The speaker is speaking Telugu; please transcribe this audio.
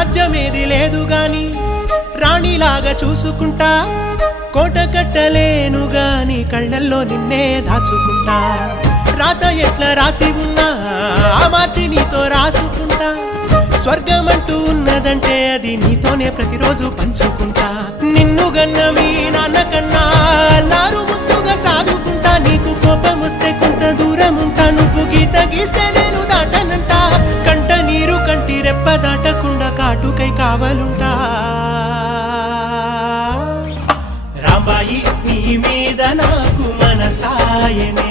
రాజ్యమేది లేదు గాని రాణిలాగా చూసుకుంటా కోట కట్టలేను గాని కళ్ళల్లో నిన్నే దాచుకుంటా రాత ఎట్లా రాసి ఉన్నా ఆ మార్చి నీతో రాసుకుంటా స్వర్గమంటూ ఉన్నదంటే అది నీతోనే ప్రతిరోజు పంచుకుంటా నిన్ను గన్న మీ నాన్నకన్నా లారు ముద్దుగా సాదుకుంటా నీకు కోపం వస్తే కొంత దూరం ఉంటా నువ్వు గీత గీస్తే నేను దాటనంట కంట నీరు కంటి రెప్ప దాటకుండా కాటుకై కావలుంటా రాంబాయి నీ మీద నాకు మనసాయనే